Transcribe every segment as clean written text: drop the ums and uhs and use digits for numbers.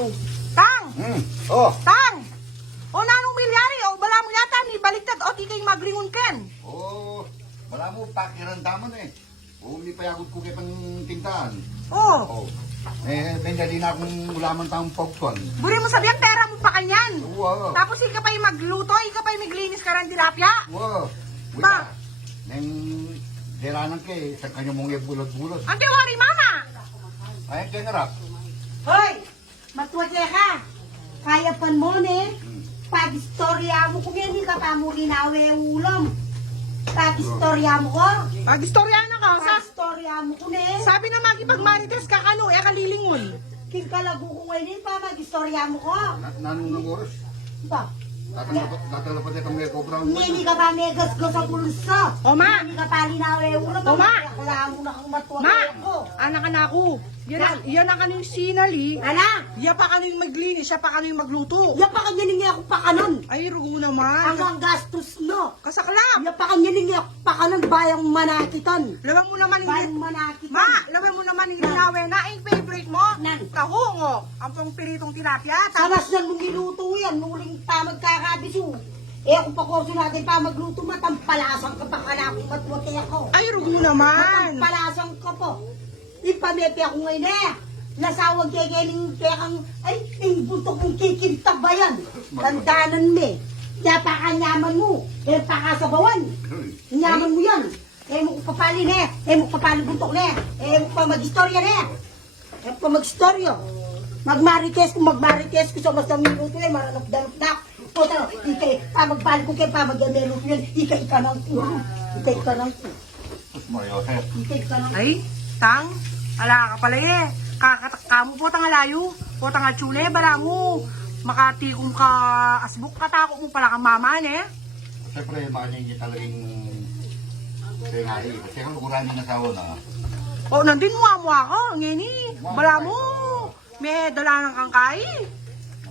to. Tang! Oh. Tang! O nanong milyari, o bala mo yata ni baliktad, o di kay magringon ken. Oh. Wala mo pakiramdaman eh. Hindi pa yagot ko kay pang tintahan. Oh, Oh. Benda din akong ulaman tang pagkuhan. buri mo sabihan, pera mo pa kanyan. Wow. Tapos ika pa'y magluto, ika pa'y maglinis ka rin tilapia. Wow. Ba? Neng deranan kay sa kanya mong bulot-bulot. Ante wari mama. Ay, kaya ngarap. Hoy! Matwagya ka! Kaya pan mo ne? Pag-istorya mo kung hindi ka pa mo ginawe ulom. Pag-istorya mo ko? Pag-istorya na ka, sa... Pag-istorya mo ko ne? Sabi na magipag-marites ka kano, kalilingon. Kikalago ko ngayon pa mag-istorya mo ko? Nanong ng oras? Ba? Tatalapat niya kang may cobra. Hindi ka pa may gasgo sa pulso. O ma, Hindi ka pa linawe ulom. O, ma! Kailangan mo na kang ma, matwagya ko. anak na ako. Yan na kaning sinali. Ala! Yan pa kaning maglinis, siya pa kaning magluto. Yan pa kanya ningi ako pakanan. Ay, rugo naman. Hanggang gastos no. Kasaklap. Yan pa kanya ningi ako pakanan bayang manakitan. Lawan mo naman Bayang yung... manakitan. Ma, lawan mo naman yung ginawe na ang favorite mo. Nan. Tahungo. Ang pang piritong tilapia. Samas na mong giluto yan, nuling pa magkakabiso. Eh kung pakorso natin pa magluto, matampalasang ka pa ka na akong matwate ako. Ay, rugo naman. Matampalasang ka po. Ipamepe ako ngayon eh. Nasawag kay keling pekang, ay, yung buntok mong kikintab ba yan? Tandanan me. Kaya pakanyaman mo. Eh pakasabawan. Nyaman mo yan. Eh mo papalin eh. Eh mo papalin buntok na eh. Eh mo pa mag-istorya na eh. Eh pa mag-istorya. Magmarites ko sa mas ng minuto eh. Maranap-danap na. Puta, ikay, magbalik ko kayo pa mag-amelo ko yan. Ikay ka ng puro. Ikay ka ng puro. Mario, sir. Ikay ka ng Ay, tang. Ala ka pala eh. Kakatakamu po tang alayo. Po tang atsune, bala mo. Makati kung ka asbuk katako mo pala kang mama eh. Siyempre, makanya niya talagang sinari. Kasi kung lukuran yung asawa na, O, nandun mo ako. Ngeni, bala mo. May dala ng kangkay.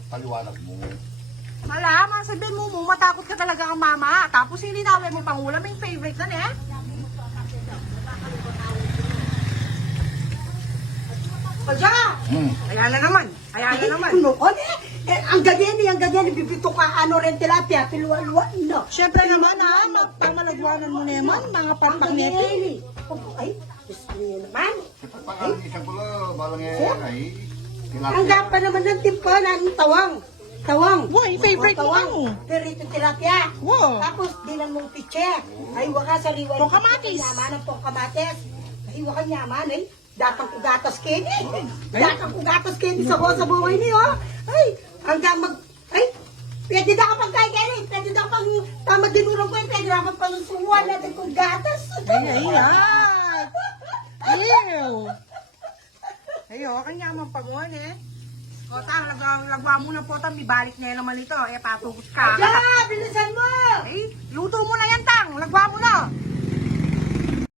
paliwanag mo. Malaman, sabihin mo, matakot ka talaga kang mama. Tapos hindi nawe mo pangulam, yung favorite na eh. Padya! Ayan na naman. Ayan na naman. Ano? Ang ganyan, bibito ka ano rin tilapia, piluwa-luwa, no? Siyempre naman ha, pamalagwanan mo naman, mga Ang patpangnepi. ganyan, ay, gusto niyo naman. Siyempre, pang isang pulo, balang ay, Ang gapa naman ng timpalan, tawang. Tawang. Boy, favorite mo tawang. ako. Perito tilapia. Wow. Tapos, dinan mong pitche. Ay, waka sa riwan. Pongkamatis. Yaman ng pongkamatis. Ay, waka nyaman, eh. Datang ugatas kini. Datang ugatas kini sa buhay niyo. Ay, hanggang ay, pwede na kapag kaya pwede na kapag tama dinurong ko, pwede na kapag pansusuwan natin kung gatas. Ay, ay, ay. Aliw. Ayo, kanyaman pa mo eh. O, tang, lagwa mo na po tang, ibalik na naman ito. Eh, patugot ka. Diyan, bilisan mo! Ay, luto mo na yan, tang. Lagwa mo na.